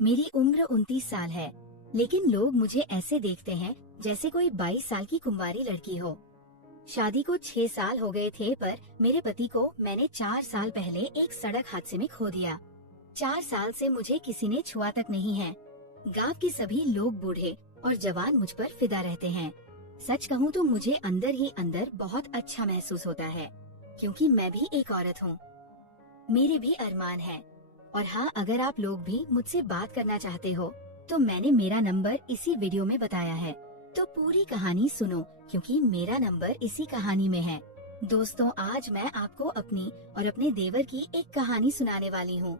मेरी उम्र 29 साल है, लेकिन लोग मुझे ऐसे देखते हैं जैसे कोई 22 साल की कुंवारी लड़की हो। शादी को 6 साल हो गए थे, पर मेरे पति को मैंने 4 साल पहले एक सड़क हादसे में खो दिया। 4 साल से मुझे किसी ने छुआ तक नहीं है। गांव के सभी लोग बूढ़े और जवान मुझ पर फिदा रहते हैं। सच कहूँ तो मुझे अंदर ही अंदर बहुत अच्छा महसूस होता है, क्योंकि मैं भी एक औरत हूँ। मेरे भी अरमान है। और हाँ, अगर आप लोग भी मुझसे बात करना चाहते हो तो मैंने मेरा नंबर इसी वीडियो में बताया है, तो पूरी कहानी सुनो, क्योंकि मेरा नंबर इसी कहानी में है। दोस्तों, आज मैं आपको अपनी और अपने देवर की एक कहानी सुनाने वाली हूँ।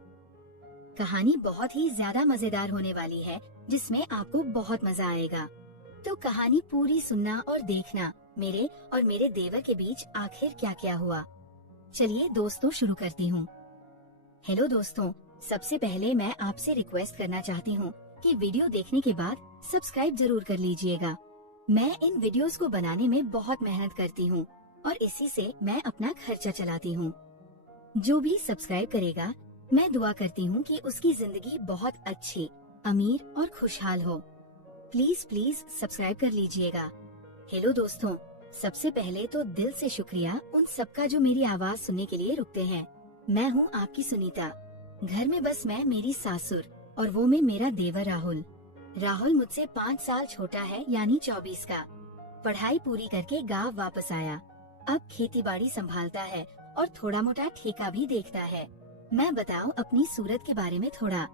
कहानी बहुत ही ज्यादा मजेदार होने वाली है, जिसमें आपको बहुत मजा आएगा। तो कहानी पूरी सुनना और देखना मेरे और मेरे देवर के बीच आखिर क्या क्या हुआ। चलिए दोस्तों, शुरू करती हूँ। हेलो दोस्तों, सबसे पहले मैं आपसे रिक्वेस्ट करना चाहती हूँ कि वीडियो देखने के बाद सब्सक्राइब जरूर कर लीजिएगा। मैं इन वीडियोस को बनाने में बहुत मेहनत करती हूँ और इसी से मैं अपना खर्चा चलाती हूँ। जो भी सब्सक्राइब करेगा, मैं दुआ करती हूँ कि उसकी जिंदगी बहुत अच्छी, अमीर और खुशहाल हो। प्लीज प्लीज सब्सक्राइब कर लीजिएगा। हेलो दोस्तों, सबसे पहले तो दिल से शुक्रिया उन सबका जो मेरी आवाज सुनने के लिए रुकते हैं। मैं हूँ आपकी सुनीता। घर में बस मैं, मेरी सासुर और वो में मेरा देवर राहुल। राहुल मुझसे 5 साल छोटा है, यानी 24 का। पढ़ाई पूरी करके गांव वापस आया। अब खेती बाड़ी संभालता है और थोड़ा मोटा ठेका भी देखता है। मैं बताऊं अपनी सूरत के बारे में थोड़ा।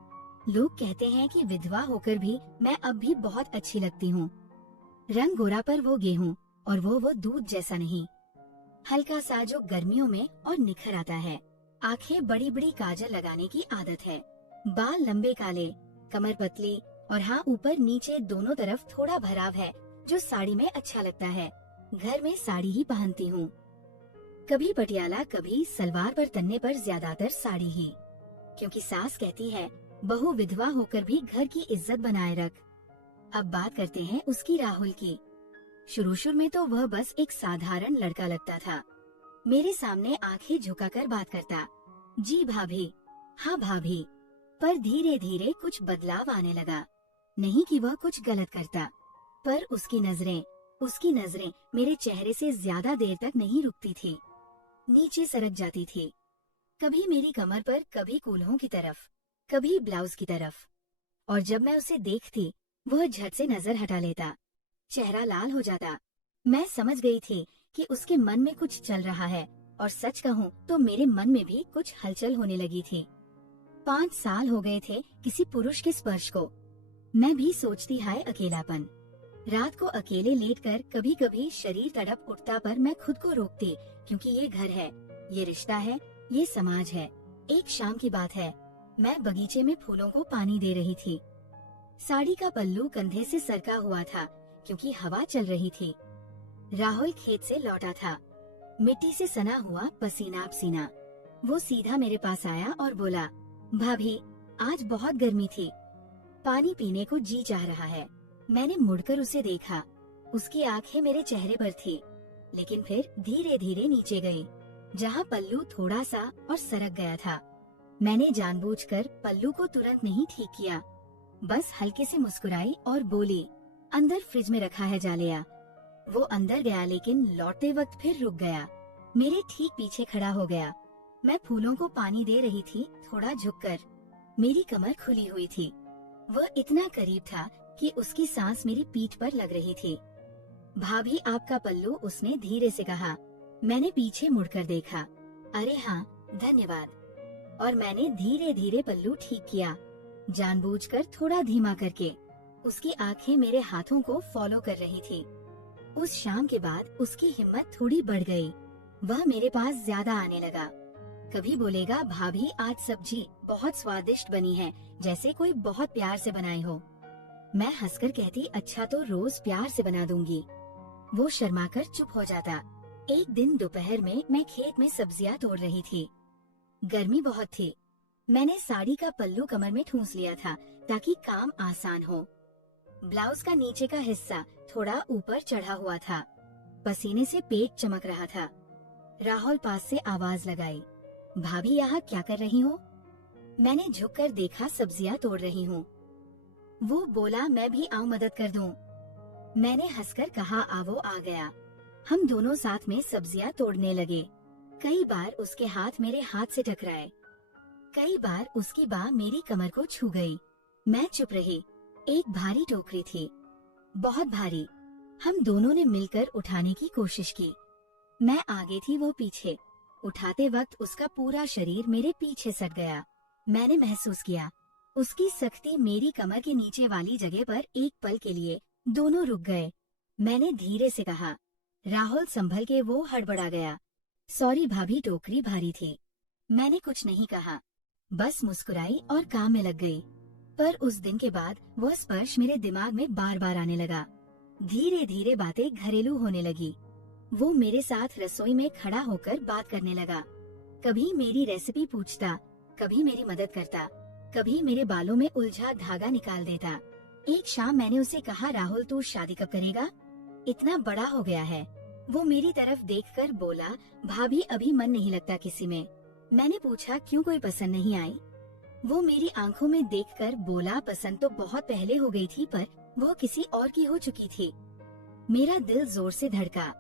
लोग कहते हैं कि विधवा होकर भी मैं अब भी बहुत अच्छी लगती हूँ। रंग गोरा पर वो गेहूं, और वो दूध जैसा नहीं, हल्का सा जो गर्मियों में और निखर आता है। आंखें बड़ी बड़ी काजल लगाने की आदत है। बाल लंबे काले, कमर पतली और हाँ, ऊपर नीचे दोनों तरफ थोड़ा भराव है, जो साड़ी में अच्छा लगता है। घर में साड़ी ही पहनती हूँ, कभी पटियाला कभी सलवार, पर तन्ने पर ज्यादातर साड़ी ही, क्योंकि सास कहती है बहू विधवा होकर भी घर की इज्जत बनाए रख। अब बात करते हैं उसकी, राहुल की। शुरू में तो वह बस एक साधारण लड़का लगता था। मेरे सामने आंखें झुकाकर बात करता, जी भाभी, हाँ भाभी। पर धीरे धीरे कुछ बदलाव आने लगा। नहीं कि वह कुछ गलत करता, पर उसकी नजरें मेरे चेहरे से ज्यादा देर तक नहीं रुकती थी। नीचे सरक जाती थी, कभी मेरी कमर पर, कभी कूल्हों की तरफ, कभी ब्लाउज की तरफ। और जब मैं उसे देखती, वह झट से नजर हटा लेता, चेहरा लाल हो जाता। मैं समझ गई थी कि उसके मन में कुछ चल रहा है, और सच कहूँ तो मेरे मन में भी कुछ हलचल होने लगी थी। 5 साल हो गए थे किसी पुरुष के स्पर्श को। मैं भी सोचती, हाय अकेलापन। रात को अकेले लेटकर कभी कभी शरीर तड़प उठता, पर मैं खुद को रोकती, क्योंकि ये घर है, ये रिश्ता है, ये समाज है। एक शाम की बात है, मैं बगीचे में फूलों को पानी दे रही थी। साड़ी का पल्लू कंधे से सरका हुआ था, क्योंकि हवा चल रही थी। राहुल खेत से लौटा था, मिट्टी से सना हुआ, पसीना पसीना। वो सीधा मेरे पास आया और बोला, भाभी आज बहुत गर्मी थी, पानी पीने को जी चाह रहा है। मैंने मुड़कर उसे देखा। उसकी आंखें मेरे चेहरे पर थी, लेकिन फिर धीरे धीरे नीचे गई, जहाँ पल्लू थोड़ा सा और सरक गया था। मैंने जानबूझकर पल्लू को तुरंत नहीं ठीक किया, बस हल्के से मुस्कुराई और बोली, अंदर फ्रिज में रखा है, जा ले आ। वो अंदर गया, लेकिन लौटते वक्त फिर रुक गया। मेरे ठीक पीछे खड़ा हो गया। मैं फूलों को पानी दे रही थी, थोड़ा झुककर। मेरी कमर खुली हुई थी। वह इतना करीब था कि उसकी सांस मेरी पीठ पर लग रही थी। भाभी आपका पल्लू, उसने धीरे से कहा। मैंने पीछे मुड़कर देखा, अरे हाँ धन्यवाद। और मैंने धीरे धीरे पल्लू ठीक किया, जानबूझकर थोड़ा धीमा करके। उसकी आंखें मेरे हाथों को फॉलो कर रही थी। उस शाम के बाद उसकी हिम्मत थोड़ी बढ़ गई। वह मेरे पास ज्यादा आने लगा। कभी बोलेगा, भाभी आज सब्जी बहुत स्वादिष्ट बनी है, जैसे कोई बहुत प्यार से बनाई हो। मैं हंसकर कहती, अच्छा तो रोज प्यार से बना दूंगी। वो शर्माकर चुप हो जाता। एक दिन दोपहर में मैं खेत में सब्जियां तोड़ रही थी। गर्मी बहुत थी। मैंने साड़ी का पल्लू कमर में ठूंस लिया था, ताकि काम आसान हो। ब्लाउज का नीचे का हिस्सा थोड़ा ऊपर चढ़ा हुआ था। पसीने से पेट चमक रहा था। राहुल पास से आवाज लगाई, भाभी यहाँ क्या कर रही हो? मैंने झुककर देखा, सब्जियां तोड़ रही हूँ। वो बोला मैं भी आऊं मदद कर दूं। मैंने हंसकर कहा आवो आ गया। हम दोनों साथ में सब्जियां तोड़ने लगे। कई बार उसके हाथ मेरे हाथ से टकराए, कई बार उसकी बाह मेरी कमर को छू गई। मैं चुप रही। एक भारी टोकरी थी, बहुत भारी। हम दोनों ने मिलकर उठाने की कोशिश की। मैं आगे थी, वो पीछे। उठाते वक्त उसका पूरा शरीर मेरे पीछे सट गया। मैंने महसूस किया उसकी सख्ती मेरी कमर के नीचे वाली जगह पर। एक पल के लिए दोनों रुक गए। मैंने धीरे से कहा राहुल संभल के। वो हड़बड़ा गया। सॉरी भाभी, टोकरी भारी थी। मैंने कुछ नहीं कहा, बस मुस्कुराई और काम में लग गई। पर उस दिन के बाद वह स्पर्श मेरे दिमाग में बार बार आने लगा। धीरे धीरे बातें घरेलू होने लगी। वो मेरे साथ रसोई में खड़ा होकर बात करने लगा। कभी मेरी रेसिपी पूछता, कभी मेरी मदद करता, कभी मेरे बालों में उलझा धागा निकाल देता। एक शाम मैंने उसे कहा राहुल तू शादी कब करेगा, इतना बड़ा हो गया है। वो मेरी तरफ देखकर बोला भाभी अभी मन नहीं लगता किसी में। मैंने पूछा क्यों, कोई पसंद नहीं आई? वो मेरी आंखों में देखकर बोला पसंद तो बहुत पहले हो गई थी, पर वो किसी और की हो चुकी थी। मेरा दिल जोर से धड़का।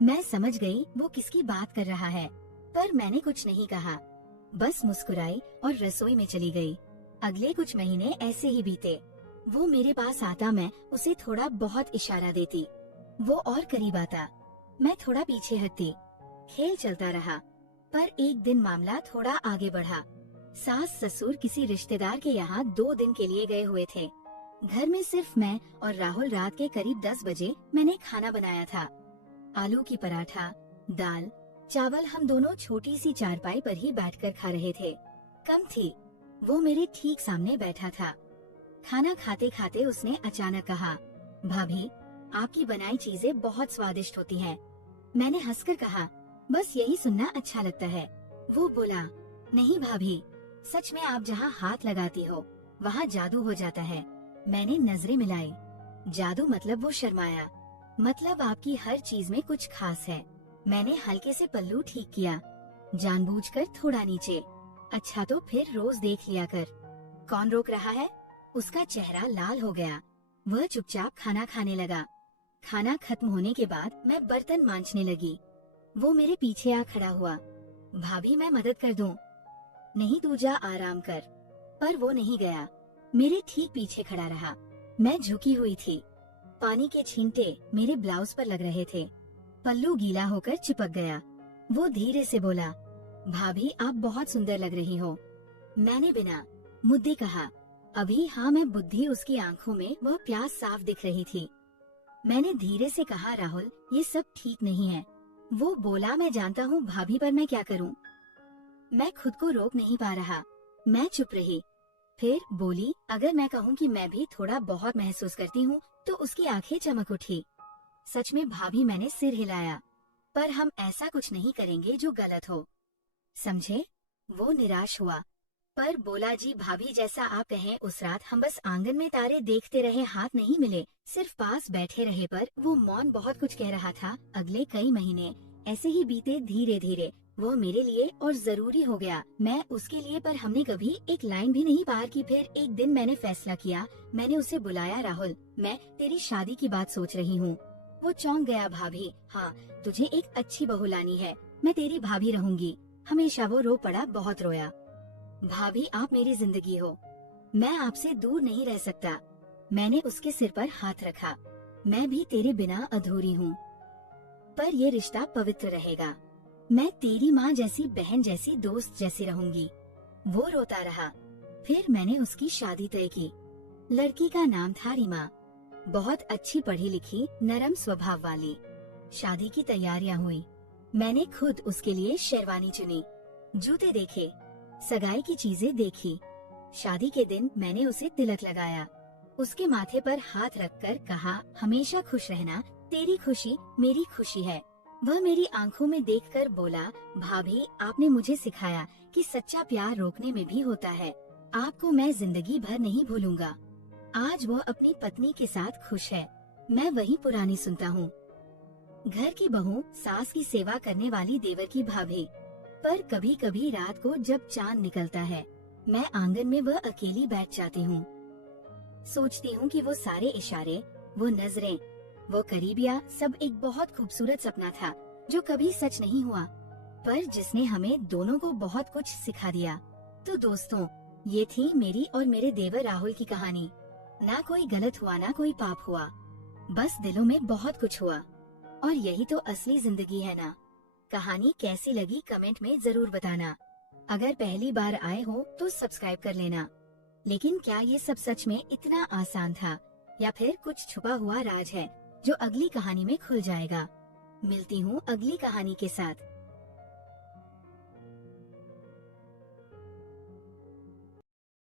मैं समझ गई वो किसकी बात कर रहा है, पर मैंने कुछ नहीं कहा, बस मुस्कुराई और रसोई में चली गई। अगले कुछ महीने ऐसे ही बीते। वो मेरे पास आता, मैं उसे थोड़ा बहुत इशारा देती, वो और करीब आता, मैं थोड़ा पीछे हटती। खेल चलता रहा। पर एक दिन मामला थोड़ा आगे बढ़ा। सास ससुर किसी रिश्तेदार के यहाँ 2 दिन के लिए गए हुए थे। घर में सिर्फ मैं और राहुल। रात के करीब 10 बजे मैंने खाना बनाया था। आलू की पराठा, दाल, चावल। हम दोनों छोटी सी चारपाई पर ही बैठकर खा रहे थे। कम थी। वो मेरे ठीक सामने बैठा था। खाना खाते खाते उसने अचानक कहा भाभी आपकी बनाई चीजें बहुत स्वादिष्ट होती हैं। मैंने हंसकर कहा बस यही सुनना अच्छा लगता है। वो बोला नहीं भाभी, सच में आप जहाँ हाथ लगाती हो वहाँ जादू हो जाता है। मैंने नजरें मिलाई। जादू मतलब? वो शर्माया। मतलब आपकी हर चीज में कुछ खास है। मैंने हल्के से पल्लू ठीक किया, जानबूझकर थोड़ा नीचे। अच्छा तो फिर रोज देख लिया कर। कौन रोक रहा है? उसका चेहरा लाल हो गया। वह चुपचाप खाना खाने लगा। खाना खत्म होने के बाद मैं बर्तन मांजने लगी। वो मेरे पीछे आ खड़ा हुआ। भाभी मैं मदद कर दूं? नहीं तू जा आराम कर। पर वो नहीं गया, मेरे ठीक पीछे खड़ा रहा। मैं झुकी हुई थी। पानी के छींटे मेरे ब्लाउज पर लग रहे थे। पल्लू गीला होकर चिपक गया। वो धीरे से बोला भाभी आप बहुत सुंदर लग रही हो। मैंने बिना मुद्दे कहा अभी हाँ। मैं बुद्धि उसकी आंखों में वह प्यास साफ दिख रही थी। मैंने धीरे से कहा राहुल ये सब ठीक नहीं है। वो बोला मैं जानता हूँ भाभी, पर मैं क्या करूँ? मैं खुद को रोक नहीं पा रहा। मैं चुप रही। फिर बोली अगर मैं कहूँ कि मैं भी थोड़ा बहुत महसूस करती हूँ तो उसकी आंखें चमक उठी। सच में भाभी, मैंने सिर हिलाया। पर हम ऐसा कुछ नहीं करेंगे जो गलत हो, समझे? वो निराश हुआ, पर बोला जी भाभी जैसा आप कहें। उस रात हम बस आंगन में तारे देखते रहे, हाथ नहीं मिले, सिर्फ पास बैठे रहे। पर वो मौन बहुत कुछ कह रहा था। अगले कई महीने ऐसे ही बीते। धीरे धीरे वो मेरे लिए और जरूरी हो गया, मैं उसके लिए। पर हमने कभी एक लाइन भी नहीं पार की। फिर एक दिन मैंने फैसला किया। मैंने उसे बुलाया राहुल मैं तेरी शादी की बात सोच रही हूँ। वो चौंक गया। भाभी हाँ, तुझे एक अच्छी बहू लानी है, मैं तेरी भाभी रहूंगी हमेशा। वो रो पड़ा, बहुत रोया। भाभी आप मेरी जिंदगी हो, मैं आपसे दूर नहीं रह सकता। मैंने उसके सिर पर हाथ रखा। मैं भी तेरे बिना अधूरी हूँ, पर ये रिश्ता पवित्र रहेगा। मैं तेरी माँ जैसी, बहन जैसी, दोस्त जैसी रहूंगी। वो रोता रहा। फिर मैंने उसकी शादी तय की। लड़की का नाम था रीमा। बहुत अच्छी, पढ़ी लिखी, नरम स्वभाव वाली। शादी की तैयारियां हुई। मैंने खुद उसके लिए शेरवानी चुनी, जूते देखे, सगाई की चीजें देखी। शादी के दिन मैंने उसे तिलक लगाया। उसके माथे पर हाथ रखकर कहा हमेशा खुश रहना, तेरी खुशी मेरी खुशी है। वह मेरी आंखों में देखकर बोला भाभी आपने मुझे सिखाया कि सच्चा प्यार रोकने में भी होता है। आपको मैं जिंदगी भर नहीं भूलूंगा। आज वो अपनी पत्नी के साथ खुश है। मैं वही पुरानी सुनता हूँ। घर की बहू, सास की सेवा करने वाली, देवर की भाभी। पर कभी कभी रात को जब चांद निकलता है, मैं आंगन में वह अकेली बैठ जाती हूँ। सोचती हूँ कि वो सारे इशारे, वो नजरें, वो करीबिया सब एक बहुत खूबसूरत सपना था जो कभी सच नहीं हुआ, पर जिसने हमें दोनों को बहुत कुछ सिखा दिया। तो दोस्तों, ये थी मेरी और मेरे देवर राहुल की कहानी। ना कोई गलत हुआ, ना कोई पाप हुआ, बस दिलों में बहुत कुछ हुआ। और यही तो असली जिंदगी है ना। कहानी कैसी लगी कमेंट में जरूर बताना। अगर पहली बार आए हो तो सब्सक्राइब कर लेना। लेकिन क्या ये सब सच में इतना आसान था, या फिर कुछ छुपा हुआ राज है जो अगली कहानी में खुल जाएगा? मिलती हूँ अगली कहानी के साथ।